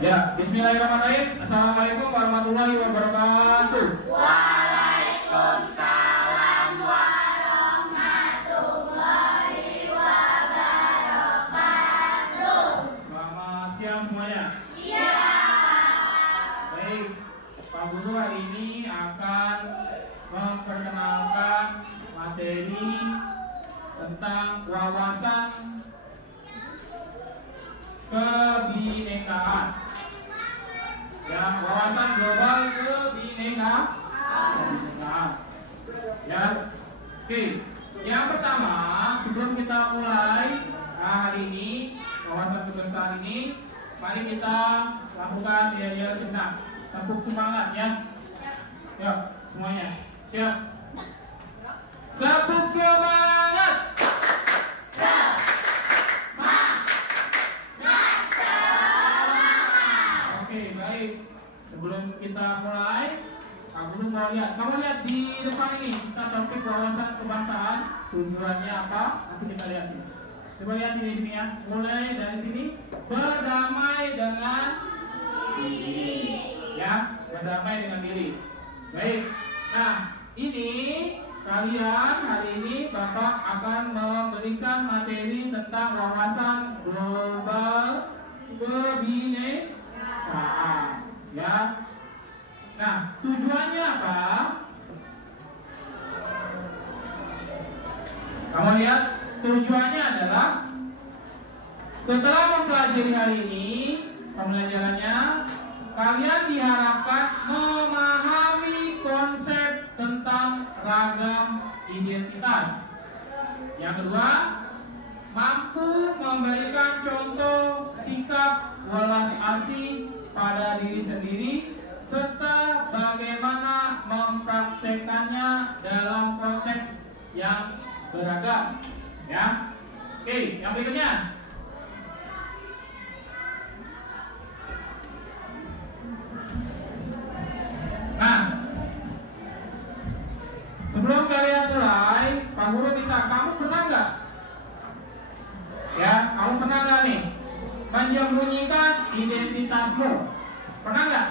Ya, bismillahirrahmanirrahim. Assalamualaikum warahmatullahi wabarakatuh. Waalaikumsalam warahmatullahi wabarakatuh. Selamat siang semuanya. Siang. Baik, Pak Guru hari ini akan memperkenalkan materi tentang wawasan kebinekaan. Ya, wawasan global kebinekaan. Ya, oke. Yang pertama, sebelum kita mulai hari ini wawasan kebangsaan ini, mari kita lakukan yel-yel sejenak. Tepuk semangat ya. Yuk, semuanya. Siap. Tepuk semangat. Oke, baik. Sebelum kita mulai, kamu mau lihat. Kamu lihat di depan ini, kita topik wawasan kebangsaan. Tujuannya apa? Nanti kita lihat ini. Coba lihat ini ya. Mulai dari sini. Berdamai dengan diri. Ya, berdamai dengan diri. Baik. Nah, ini kalian hari ini Bapak akan memberikan materi tentang wawasan global kebinekaan. Ya. Nah, tujuannya apa? Kamu lihat, tujuannya adalah setelah mempelajari hari ini pembelajarannya, kalian diharapkan memahami konsep tentang ragam identitas. Yang kedua, mampu memberikan contoh sikap welas asih pada diri sendiri serta bagaimana mempraktekannya dalam konteks yang beragam. Ya, oke. Yang berikutnya, nah, sebelum kalian mulai, Pak Guru minta kamu pernah nggak? Ya, kamu pernah nggak nih menyembunyikan identitasmu? Pernah nggak?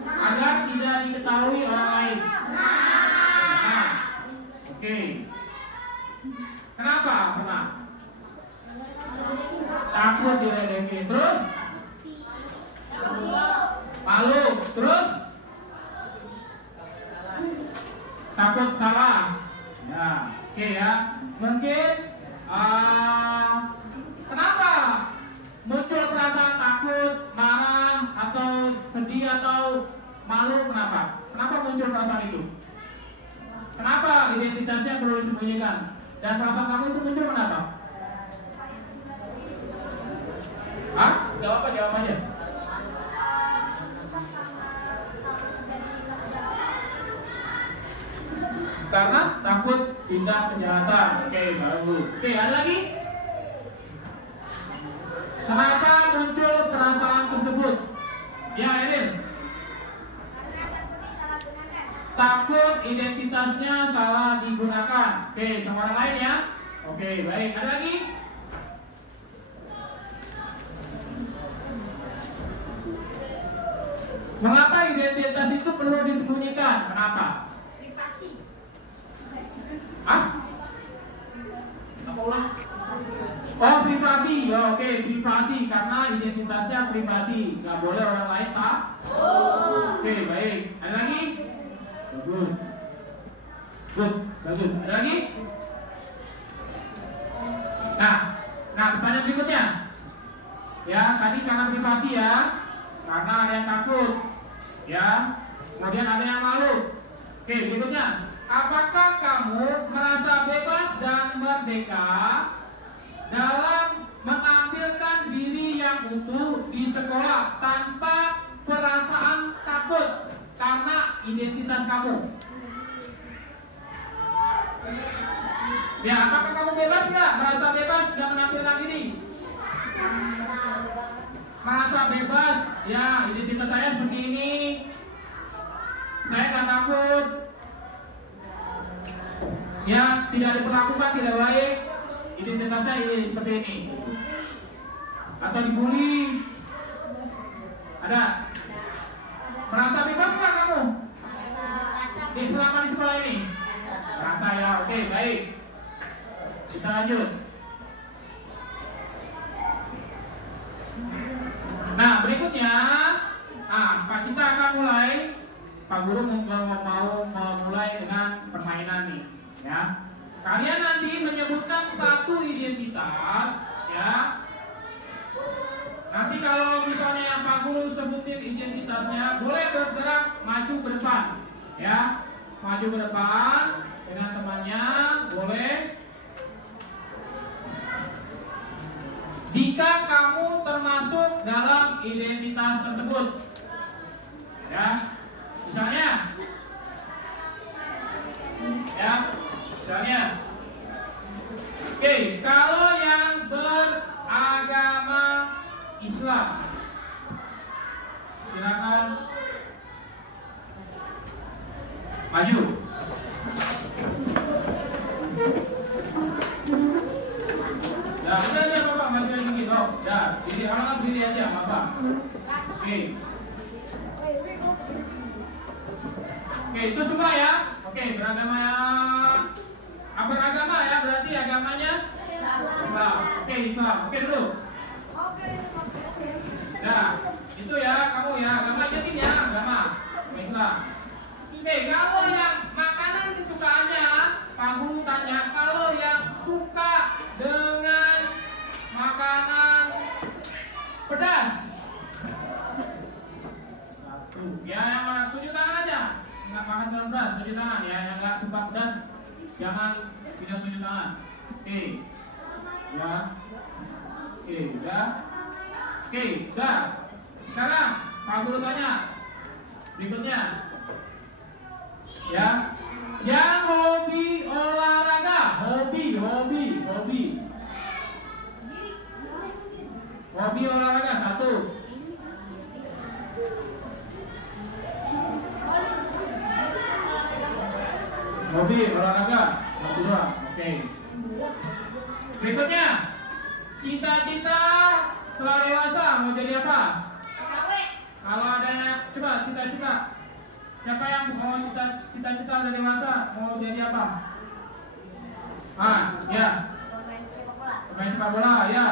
Agar tidak diketahui orang lain. Nah, oke. Kenapa pernah? Takut diledekin. Terus? Malu. Terus? Takut salah. Ya, oke ya. Mungkin kenapa muncul perasaan takut, marah, atau sedih, atau malu? Kenapa? Kenapa muncul perasaan itu? Kenapa identitasnya perlu disembunyikan? Dan perasaan kamu itu muncul kenapa? Hah? Jawab apa? Jawab aja. Karena takut tindak kejahatan. Oke, bagus. Oke, ada lagi? Kenapa muncul perasaan tersebut? Ya, Erin. Takut identitasnya salah digunakan. Oke, sama orang lain ya. Oke, baik. Ada lagi? Mengapa identitas itu perlu disembunyikan? Kenapa? Privasi. Hah? Apa ulang? Oh, privasi. Ya, oke, privasi karena identitasnya privasi. Nggak boleh orang lain tak? Oke, baik. Ada lagi? Bagus. Good, bagus. Ada lagi? Nah, pertanyaan berikutnya. Ya, tadi karena privasi ya. Karena ada yang takut. Ya. Kemudian ada yang malu. Oke, berikutnya. Apakah kamu merasa bebas dan merdeka dalam menampilkan diri yang utuh di sekolah tanpa perasaan takut karena identitas kamu? Ya, apakah kamu bebas nggak? Merasa bebas dan menampilkan diri? Merasa bebas, ya identitas saya seperti ini. Saya nggak takut. Ya, tidak diperlakukan tidak baik. Identitas saya ini seperti ini. Atau dibully. Ada? Merasa bebas nggak kamu? Selama di sekolah ini? Merasa ya, oke, baik. Kita lanjut. Nah, berikutnya, kita akan mulai. Pak Guru mau mulai dengan permainan nih, ya. Kalian nanti menyebutkan satu identitas, ya. Nanti kalau misalnya yang Pak Guru sebutin identitasnya, boleh bergerak maju ke depan, ya. Maju ke depan dengan temannya, boleh. Jika kamu termasuk dalam identitas tersebut, ya. Misalnya, oke, kalau yang beragama Islam, silakan maju. Ya, udah aja Bapak, maju aja gitu. Ya, diri awalnya berdiri aja Bapak. Oke. Oke, itu semua ya. Oke, beragama ya, berarti agamanya Islam. Oke, Islam. Oke dulu. Nah, itu ya, kamu ya, agama jadi ya, agama Islam. Oke, kalau yang makanan kesukaannya, Pak Guru tanya, kalau yang suka dengan makanan pedas. Satu. Ya, yang mana? Tunjuk tangan aja. Nggak makan pedas, tunjuk tangan ya. Yang nggak suka pedas, jangan tidak tunjuk tangan. Oke. Ya. Oke, udah. Oke, udah. Sekarang Pak Guru tanya. Berikutnya. Ya. Yang hobi olahraga, hobi. Hobi olahraga satu. Hobi olahraga yang kedua. Oke. Berikutnya, cita-cita setelah dewasa mau jadi apa? Kalau ada, coba cita-cita. Siapa yang mau cita-cita udah dewasa mau jadi apa? Ya. Pemain sepak bola, ya.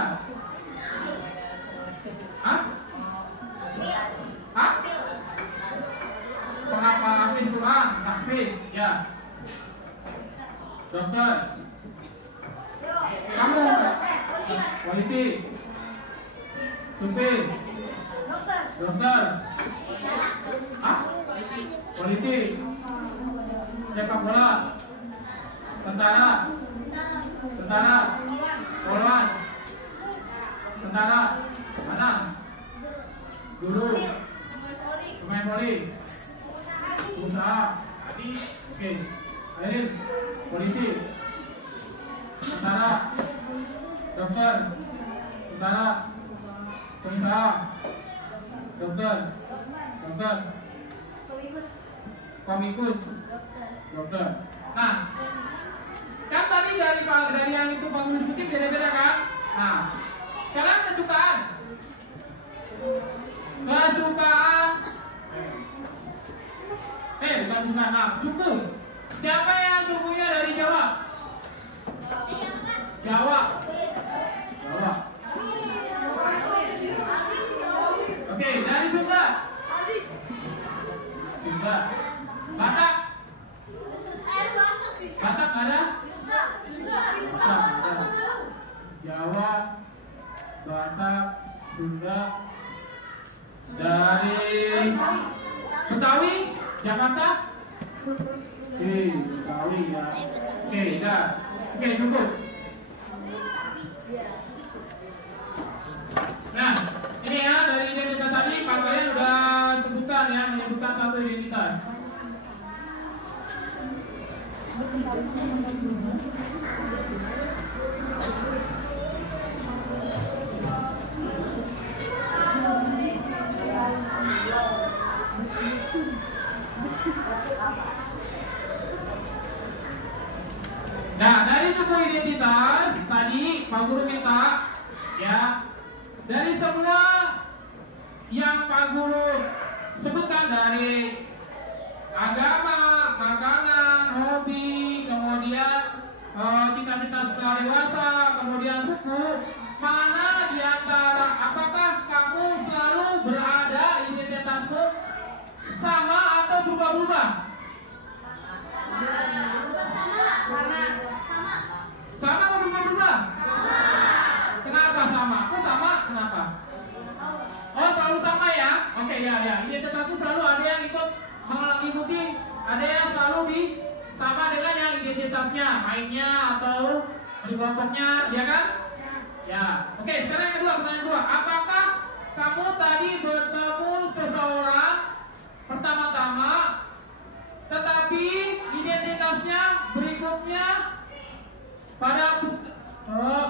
Penghafal Quran, tahfiz, ya. Dokter. Kamu polisi. Supir. Dokter. Polisi. Sepak bola. Tentara. Polwan. Tentara. Mana? Guru. Pemain voli. Usaha. Oke. Aris. Polisi. Tentara. Dokter. Tentara. Pengusaha. Dokter. Komikus. Dokter. Nah, kan tadi dari yang itu Pak Guru sebutin beda-beda kan? Nah, sekarang kesukaan. Bukan bukan. Nah, suku. Siapa yang sukunya dari Jawa? Jawa. Oke, dari Sunda. Batak ada? Jawa, Batak, Sunda. Dari Betawi, Jakarta. Betawi ya. Oke, dah. Oke, cukup. Nah, ini ya dari identitas tadi Pak kalian udah sebutkan ya, menyebutkan satu identitas. Nah, dari suku identitas tadi Pak Guru minta ya, dari semua yang Pak Guru sebutkan dari agama, makanan, hobi, kemudian cita-cita setelah dewasa, kemudian suku, mana di antara, apakah kamu selalu berada identitasmu sama atau berubah-ubah? Sama atau berubah-ubah? Kenapa sama? Kok sama? Kenapa? Oh, selalu sama ya? Oke, ya. Identitasku selalu ada yang mengikuti, ada yang selalu sama dengan yang identitasnya, mainnya atau berkelompoknya, ya kan? Ya. Oke, sekarang yang kedua, pertanyaan kedua. Apakah kamu tadi bertemu seseorang pertama-tama, tetapi identitasnya berikutnya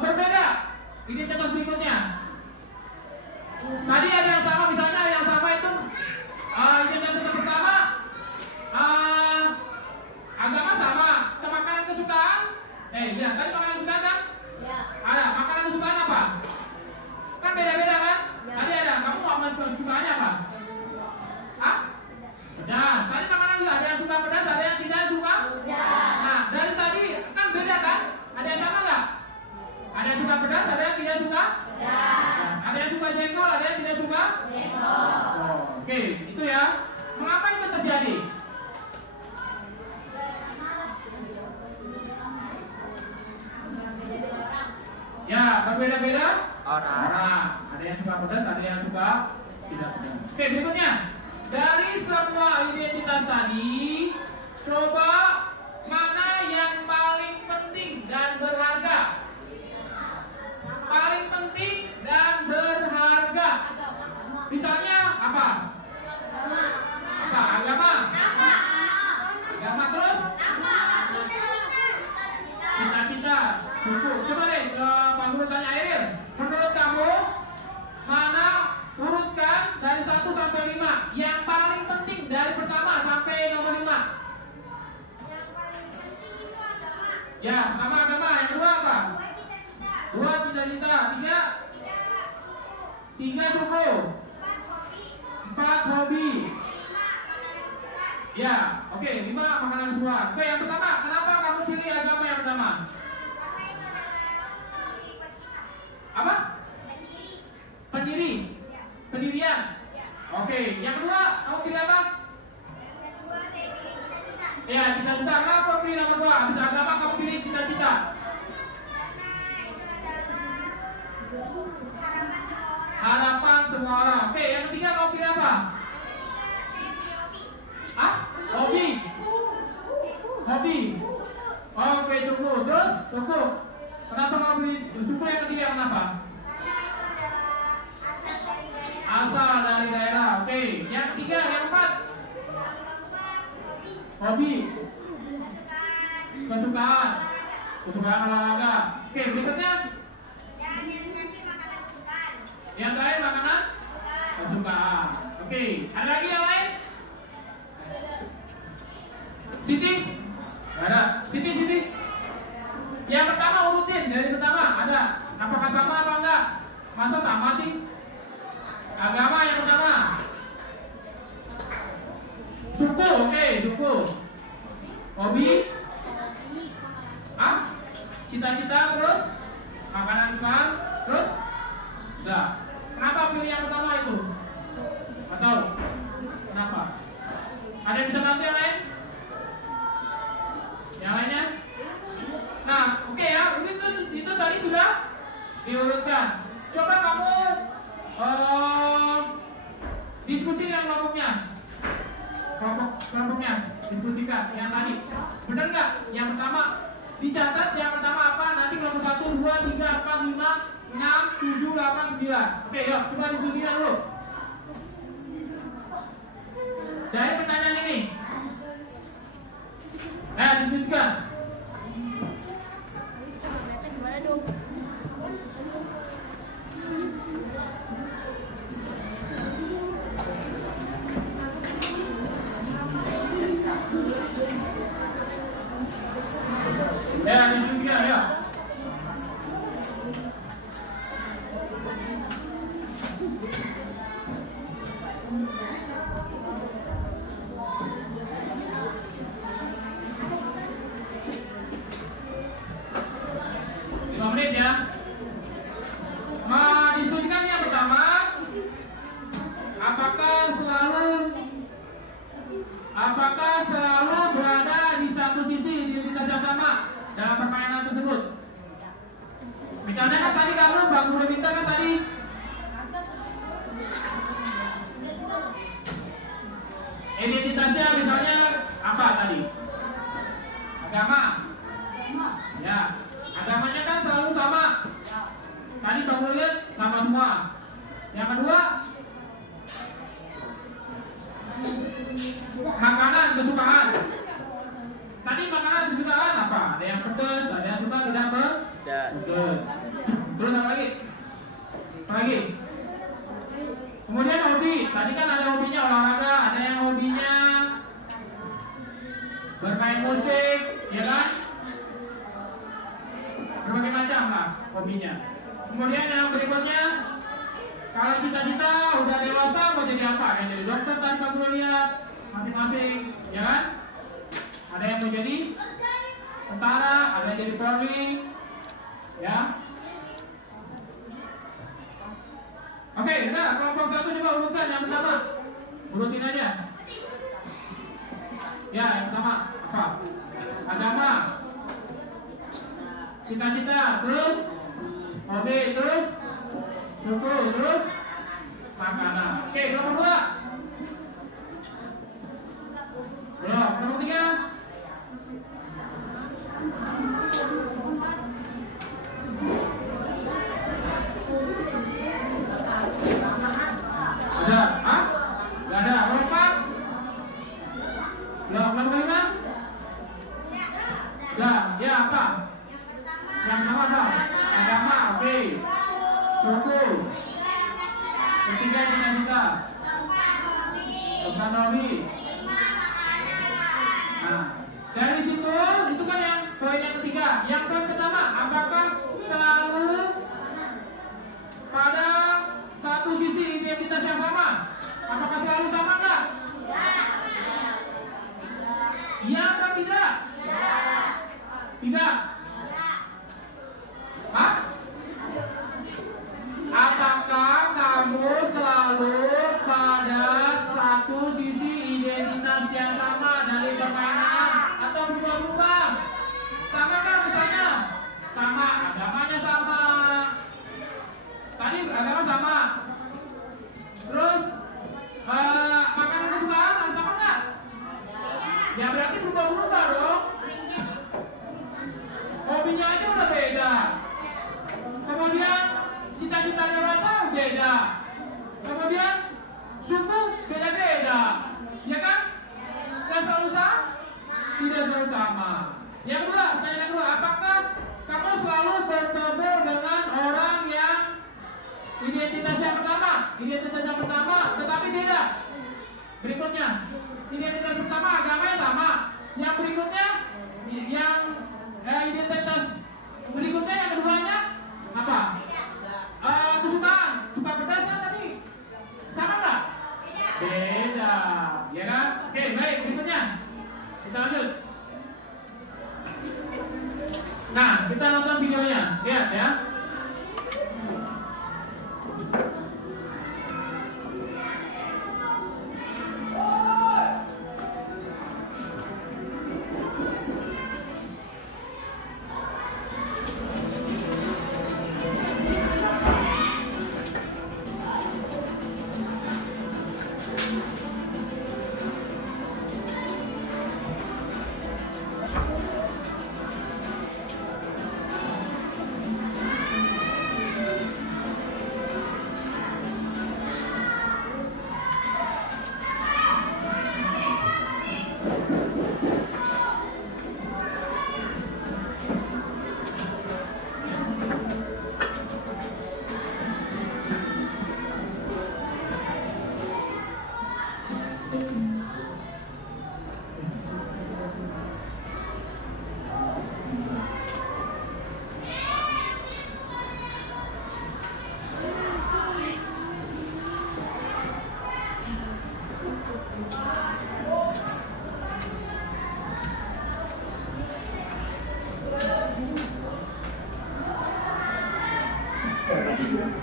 berbeda? Identitas berikutnya. Tadi ada yang sama, misalnya yang sama itu identitas yang pertama agama sama, makanan kesukaan. Lihat tadi makanan kesukaan kan? Ya. Ada makanan kesukaan apa? Kan beda-beda kan? Ya. Tadi ada, kamu makanan kesukaannya apa? Pedas. Tadi makanan juga ada yang suka pedas, ada yang tidak suka. Nah, dari tadi kan beda kan? Ada yang sama nggak? Ada yang suka pedas, ada yang tidak suka. Ada yang suka jengkol, ada yang tidak suka jengkol. Oke, itu ya. Mengapa itu terjadi? Ya, berbeda-beda orang. Ada yang suka pedas, ada yang suka tidak pedas. Oke, berikutnya. Dari semua identitas tadi, coba mana yang paling penting dan berharga? Paling penting dan berharga. Misalnya apa? Agama. Agama terus? Cita-cita. Suku. Coba deh, Pak Guru tanya Airil. Menurut kamu, mana urutkan dari 1 sampai 5 yang paling penting dari pertama sampai nomor 5? Yang paling penting itu agama. Ya, pertama agama. Yang kedua apa? 2 cita-cita. 3 suku. 4 hobi. 5 makanan kesukaan. Ya, oke, 5 makanan kesukaan. Oke, yang pertama, kenapa kamu pilih agama yang pertama? Karena itu adalah pendiri buat kita. Apa? Pendiri. Pendirian. Oke, yang kedua, kamu pilih apa? Yang kedua, saya pilih cita-cita. Ya, cita-cita. Kenapa pilih yang kedua? Habis agama kamu pilih cita-cita. Harapan semua orang. Oke, yang ketiga kamu pilih apa? Yang ketiga saya pilih hobi. Hobi. Oke, suku. Terus suku. Kenapa kamu pilih suku yang ketiga? Kenapa? Karena itu adalah asal dari daerah. Oke, yang ketiga, yang keempat. Hobi. Kesukaan. Kesukaan olahraga. Oke, berikutnya. Yang terakhir makanan kesukaan. Oke, ada lagi yang lain? Siti? Ada. Siti. Yang pertama urutin dari pertama ada. Apakah sama apa enggak? Masa sama sih? Agama yang pertama. Suku, oke, suku. Hobi? Cita-cita terus? Makanan kesukaan terus? Udah. Kenapa pilih yang pertama itu? Atau kenapa? Ada yang bisa bantu yang lain? Yang lainnya? Nah, oke ya. Itu tadi sudah diurutkan. Coba kamu diskusi dengan kelompoknya. Kelompoknya diskusikan yang tadi. Benar nggak? Yang pertama dicatat. Yang pertama apa? Nanti kelompok 1, 2, 3, 4, 5, 6, 7, 8, 9. Oke, yuk coba diskusikan dulu. Dari pertanyaan ini. Diskusikan. Diskusikan, ya. misalnya apa tadi? Agama. Ya, agamanya kan selalu sama. Tadi kamu lihat sama semua. Yang kedua, makanan kesukaan. Tadi makanan kesukaan apa? Ada yang pedas, ada yang suka tidak pedas. Terus apa lagi? Apa lagi? Kemudian hobi. Tadi kan ada hobinya olahraga, ada yang hobinya bermain musik, ya kan? Berbagai macam lah hobinya. Kemudian yang berikutnya, kalau cita-cita udah dewasa mau jadi apa? Yang jadi dokter tanpa kuliah masing-masing, ya kan? Ada yang mau jadi tentara, ada yang jadi polri, ya. Oke, udah kelompok satu coba urutkan yang pertama, urutin aja. Ya, yang pertama apa? Agama, cita-cita, terus hobi, terus suku, terus makanan. Oke, kelompok dua. Belum, kelompok tiga. Ada? Hah? Gak ada. Kelompok empat. Belum, kelompok lima. Ya, apa? Yang pertama apa? Agama, oke. Suku. Ketiga cita-cita. Ekonomi. Nah, dari situ itu kan yang poin yang ketiga. Yang poin pertama, apakah selalu pada satu sisi identitas yang sama? Apakah selalu sama enggak? Iya atau tidak? Tidak. Hah? Apakah kamu selalu pada satu sisi identitas yang sama dari permainan atau berubah-ubah? Sama kan misalnya? Sama, agamanya sama. Tadi agama sama. Terus makanan kesukaan sama nggak? Ya berarti berubah-ubah dong. Hobinya aja udah beda. Kemudian cita-cita dewasa beda. Kemudian suku beda-beda. Ya kan? Tidak selalu sama? Tidak selalu sama. Yang kedua, pertanyaan kedua, apakah kamu selalu bertemu dengan orang yang identitas yang pertama, tetapi beda? Berikutnya, identitas pertama agamanya sama. Yang berikutnya, yang identitas berikutnya yang keduanya apa? Kesukaan, suka pedas kan tadi? Sama nggak? Beda, ya kan? Oke, baik, berikutnya kita lanjut. Nah, kita nonton videonya, lihat ya.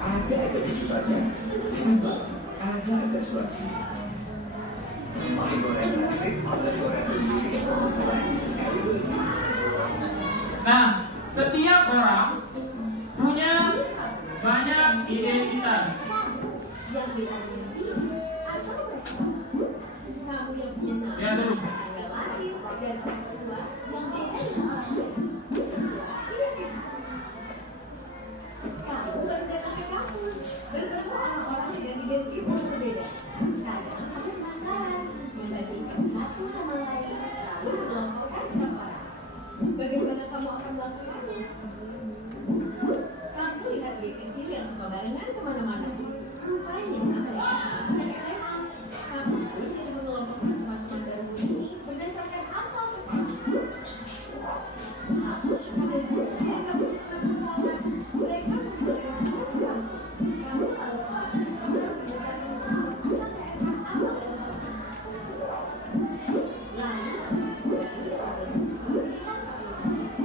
Ada aja susahnya. Simple. Ada aja suatu. Makin goreng, sih, ada goreng. Nah, setiap orang punya banyak identitas. Ya, tanggal lahir, dan yang kedua, membedakan orang lain. Sebuah identitas. Kamu baru datang ke kampus, bertemu orang-orang dengan identitas berbeda. Kadang kamu penasaran, membandingkan satu sama lain, lalu mengelompokkan dengan orang. Bagaimana kamu akan melakukannya? Kamu lihat geng kecil yang suka barengan kemana-mana. Rupanya mereka sudah SMA. Kamu pun jadi mengelompokkan teman-teman baru ini berdasarkan asal sekolah. Pada guru yang kamu temukan sekolah, mereka memprioritaskan kamu. Kamu lalu kamu berdasarkan keputusan daerah atau dalam lalu siswa ini adalah siswa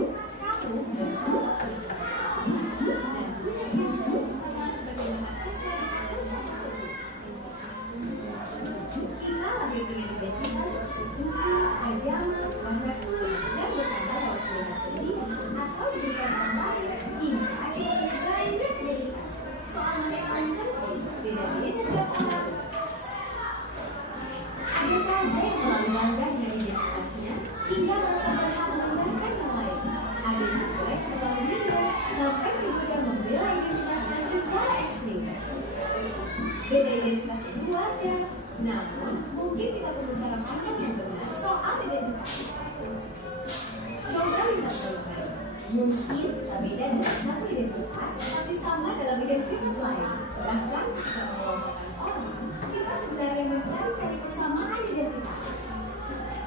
di kamu dan kamu sering dan punya kehidupan bersama sebagaimana siswa kita lahir dengan identitas seperti suku, agama, warna kulit, dan bertambah lewat pilihan sendiri atau diberikan orang lain. Ini adalah banyak identitas. Soal yang paling penting, beda-beda setiap orang. Ada saja yang selalu bangga dengan identitasnya hingga merasa berhak membanggakan yang lain. Ada juga yang terlalu minder sampai tergoda membela identitasnya secara ekstrim. Beda identitas itu wajar, namun mungkin kita perlu cara pandang yang benar soal identitas. Coba lihat baik-baik. Mungkin kita beda dalam satu identitas, tapi sama dalam identitas lain. Bahkan jika mengelompokkan orang, kita sebenarnya mencari persamaan identitas.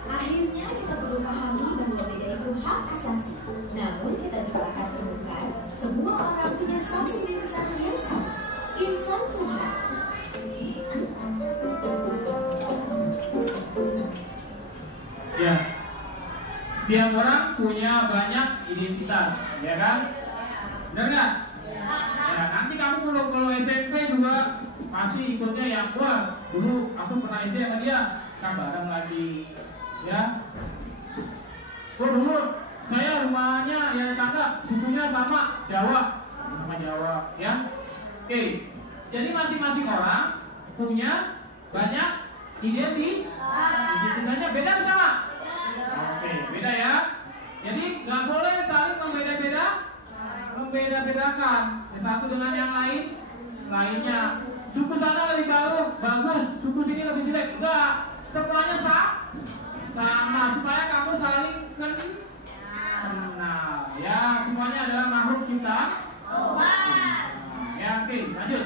Akhirnya kita perlu pahami bahwa beda itu hak asasi. Namun kita juga akan temukan semua orang punya satu identitas yang sama. Insan Tuhan. Ya, setiap orang punya banyak identitas, ya kan? Benar nggak? Ya, nanti kamu kalau SMP juga masih ikutnya yang wah, dulu aku pernah SD sama dia, kan bareng lagi, ya. Oh dulu saya rumahnya yang tangga, sukunya sama Jawa, ya. Oke, jadi masing-masing orang punya banyak identitasnya, beda sama? Oke, beda ya. Jadi nggak boleh saling membeda-bedakan satu dengan yang lainnya. Suku sana lebih bagus, suku sini lebih jelek. Enggak, semuanya sama supaya kamu saling kenal. Ya, semuanya adalah makhluk kita. Ya, oke, lanjut.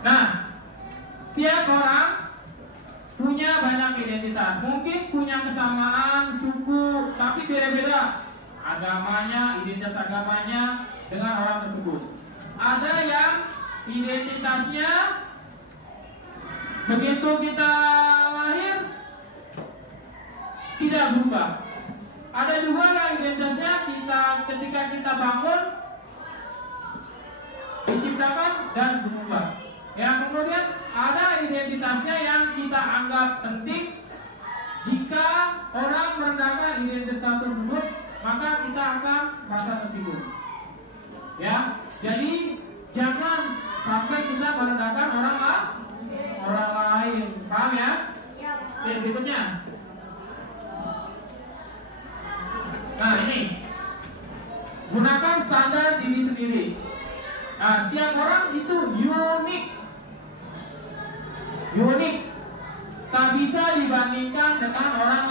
Nah, tiap orang punya banyak identitas. Mungkin punya kesamaan suku, tapi beda-beda agamanya, identitas agamanya dengan orang tersebut. Ada yang identitasnya begitu kita lahir tidak berubah. Ada juga yang identitasnya ketika kita bangun diciptakan dan berubah. Yang kemudian ada identitasnya yang kita anggap penting. Jika orang merendahkan identitas tersebut, maka kita akan merasa tersinggung. Ya, jadi jangan sampai kita merendahkan orang lain. Paham ya? Oke, berikutnya. Nah ini, gunakan standar diri sendiri. Nah, setiap orang itu unik, tak bisa dibandingkan dengan orang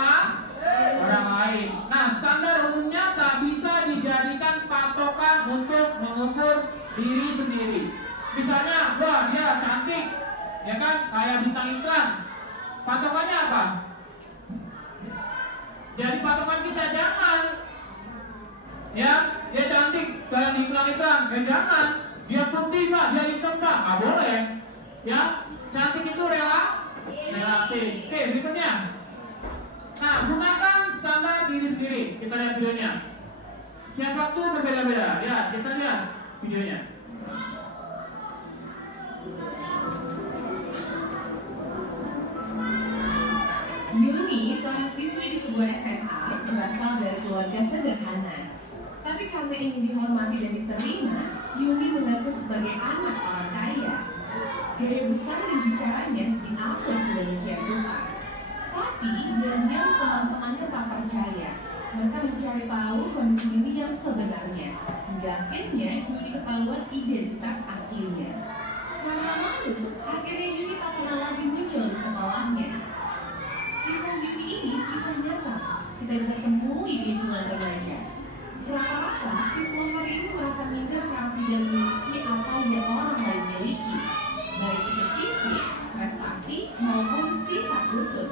lain. Nah, standar umumnya tak bisa dijadikan patokan untuk mengukur diri sendiri. Misalnya, wah dia cantik, ya kan, kayak bintang iklan. Patokannya apa? Jadi patokan kita jangan, ya dia cantik dalam iklan-iklan, jangan. Dia putih pak, dia hitam pak, nggak boleh. Ya, cantik itu relatif. Oke, berikutnya. Nah, gunakan standar diri sendiri. Kita lihat videonya. Setiap waktu berbeda-beda. Ya, kita lihat videonya. Yuni, seorang siswi di sebuah SMA, berasal dari keluarga sederhana. Tapi karena ingin dihormati dan diterima, Yuni mengaku sebagai anak orang kaya. Gaya besar dan bicaranya diatur sedemikian rupa. Tapi diam-diam teman-temannya tak percaya. Mereka mencari tahu kondisi Yuni yang sebenarnya. Hingga akhirnya Yuni ketahuan identitas aslinya. Karena malu, akhirnya Yuni tak pernah lagi muncul di sekolahnya. Kisah Yuni ini kisah nyata. Kita bisa temui di lingkungan remaja. Rata-rata siswa hari ini merasa minder karena tidak memiliki apa yang orang lain miliki, baik itu fisik, prestasi, maupun sifat khusus.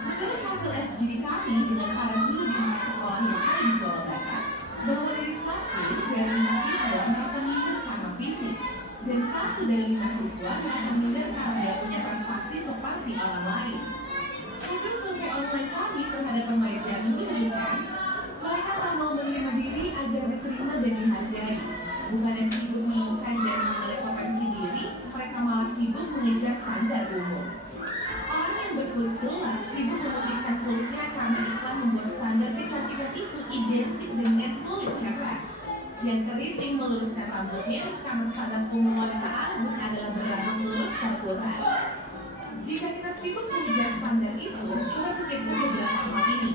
Menurut hasil FGD kami dengan para guru di anak sekolah yang ada di Jawa Barat, bahwa dari 1 dari 5 siswa merasa minder karena fisik, dan 1 dari 5 siswa merasa minder karena tidak punya prestasi seperti orang lain. Hasil survei online kami terhadap remaja menunjukkan mereka tak mau menerima diri agar diterima dan dihargai. Bukannya sibuk menemukan dan menilai potensi diri, mereka malah sibuk mengejar standar umum. Orang yang berkulit gelap sibuk memutihkan kulitnya karena iklan membuat standar kecantikan itu identik dengan kulit cerah. Yang keriting meluruskan rambutnya karena standar umum wanita anggun adalah berambut lurus terputar. Jika kita sibuk mengejar standar itu, coba pikirkan beberapa hal ini.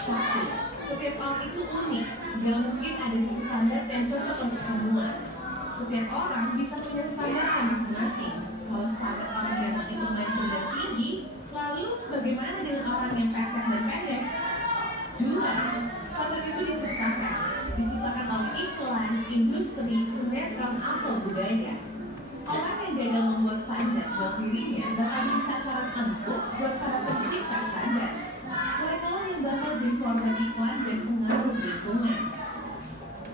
1. Setiap orang itu unik, gak mungkin ada satu standar yang cocok untuk semua. Setiap orang bisa punya standar masing-masing. Kalau standar orang ganteng itu mancung dan tinggi, lalu bagaimana dengan orang yang pesek dan pendek? 2. Standar itu diciptakan oleh iklan, industri, sinetron, atau budaya. Orang yang gagal membuat standar buat dirinya bakal bisa saran empuk buat para pencipta standar. Mereka lah yang bakal jadi korban iklan dan pengaruh lingkungan.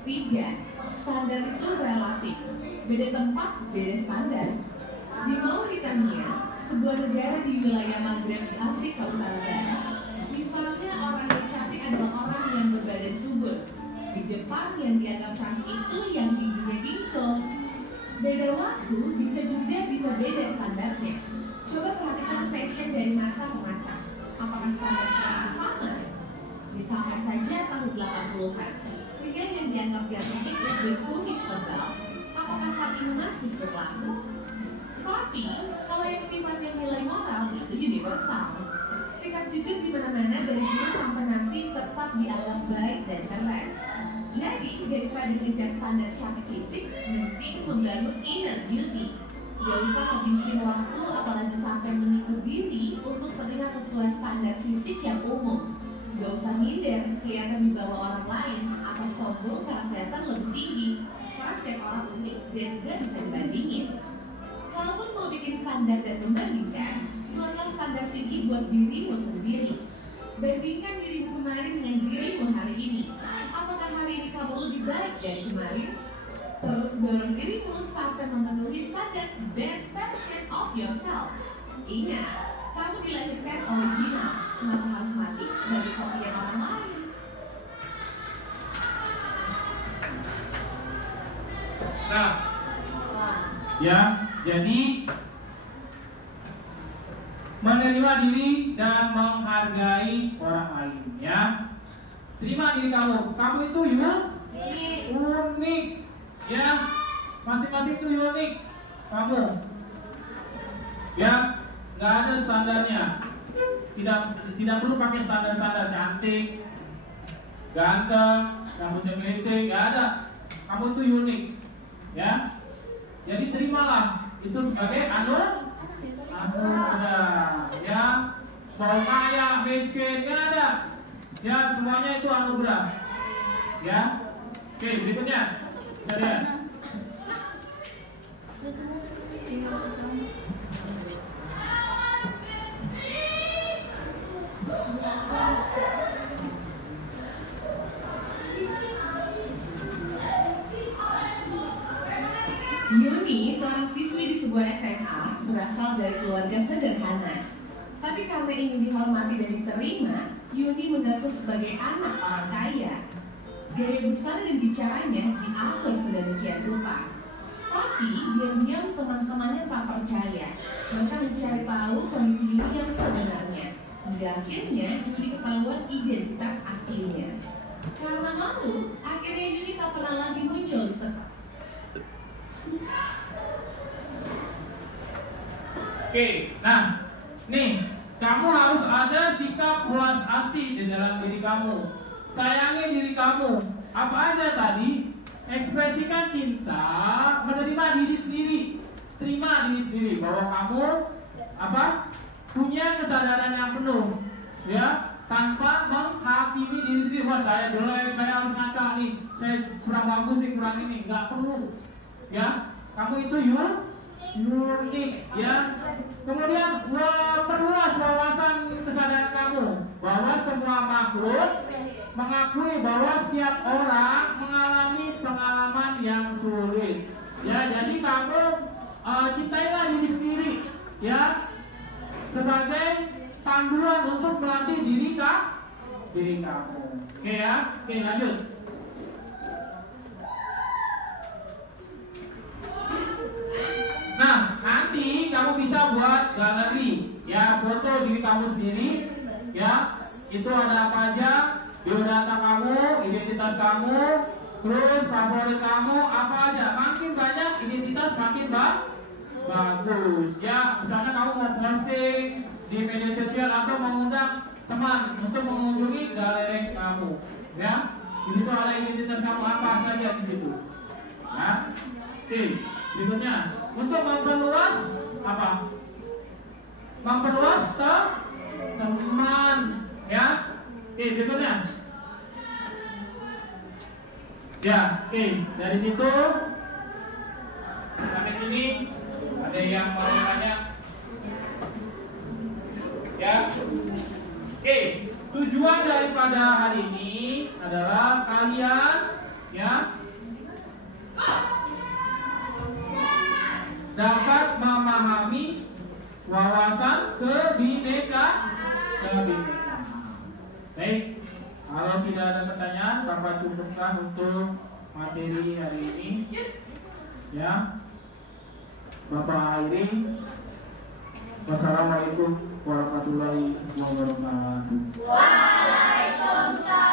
3. Standar itu relatif. Beda tempat, beda standar. Di Mauritania, sebuah negara di wilayah Maghreb di Afrika Utara, misalnya orang yang cantik adalah orang yang berbadan subur. Di Jepang yang dianggap cantik itu yang giginya gingsong. Beda waktu bisa beda standarnya. Coba perhatikan fashion dari masa ke masa. Apakah standar itu sama? Misalkan saja tahun 80-an, pria yang dianggap ganteng itu berkumis tebal. Apakah saat ini masih berlaku? Tapi, kalau yang sifatnya nilai moral itu universal. Sikap jujur di mana-mana dari dulu sampai nanti tetap dianggap baik dan keren. Jadi, daripada dikejar standar cantik fisik, mending membangun inner beauty. Gak usah habisin waktu apalagi sampai menipu diri untuk terlihat sesuai standar fisik yang umum. Gak usah minder, kelihatan di bawah orang lain, atau sombong karena kelihatan lebih tinggi. Karena setiap orang unik dan gak bisa dibandingin. Kalaupun mau bikin standar dan membandingkan, buatlah standar tinggi buat dirimu sendiri. Bandingkan dirimu kemarin dengan dirimu hari ini. Apakah hari ini kamu lebih baik dari kemarin? Terus dorong dirimu sampai memenuhi standar best version of yourself. Ingat, kamu dilahirkan original, kenapa harus mati sebagai kopian orang lain? Nah, ya, jadi menerima diri dan menghargai orang lain, ya. Terima diri kamu. Kamu itu unik, ya. Masing-masing itu unik. Kamu, ya, nggak ada standarnya. Tidak perlu pakai standar-standar cantik, ganteng, rambutnya melitik, nggak ada. Kamu itu unik, ya. Jadi terimalah itu sebagai anugerah, ya. Mau kaya, miskin, nggak ada. Ya, semuanya itu anugerah. Ya. Oke, berikutnya. Kita lihat. Yuni, seorang siswi di sebuah SMA, berasal dari keluarga sederhana. Tapi karena ingin dihormati dan diterima, Yuni mengaku sebagai anak orang kaya. Gaya besar dan bicaranya diatur sedemikian rupa. Tapi diam-diam teman-temannya tak percaya. Mereka mencari tahu kondisi Yuni yang sebenarnya. Hingga akhirnya Yuni ketahuan identitas aslinya. Karena malu, akhirnya Yuni tak pernah lagi muncul di sekolah. Oke, nah, nih, kamu harus ada sikap puas asih di dalam diri kamu. Sayangi diri kamu. Apa aja tadi? Ekspresikan cinta, menerima diri sendiri. Terima diri sendiri bahwa kamu apa? Punya kesadaran yang penuh, ya, tanpa menghakimi diri sendiri. Wah, saya jelek, saya harus ngaca nih, saya kurang bagus nih, kurang ini. Nggak perlu, ya. Kamu itu unik, ya. Kemudian perluas wawasan kesadaran kamu bahwa semua makhluk mengakui bahwa setiap orang mengalami pengalaman yang sulit, ya. Jadi kamu cintailah diri sendiri, ya, sebagai panduan untuk melatih diri kamu. Oke, ya. Oke, lanjut. Nah, nanti kamu bisa buat galeri, ya, foto diri kamu sendiri, ya. Itu ada apa aja? Biodata kamu, identitas kamu, terus favorit kamu, apa aja. Makin banyak identitas makin bagus, ya. Misalnya kamu mau posting di media sosial atau mengundang teman untuk mengunjungi galeri kamu, ya. Di situ ada identitas kamu apa saja di situ, ya. Oke, berikutnya untuk memperluas apa? Memperluas teman, ya. Oke, berikutnya. Ya, oke, dari situ sampai sini ada yang mau tanya? Ya. Oke, tujuan daripada hari ini adalah kalian, ya, dapat memahami wawasan kebinekaan. Baik, kalau tidak ada pertanyaan, Bapak cukupkan untuk materi hari ini. Ya, Bapak akhiri. Wassalamualaikum warahmatullahi wabarakatuh. Waalaikumsalam.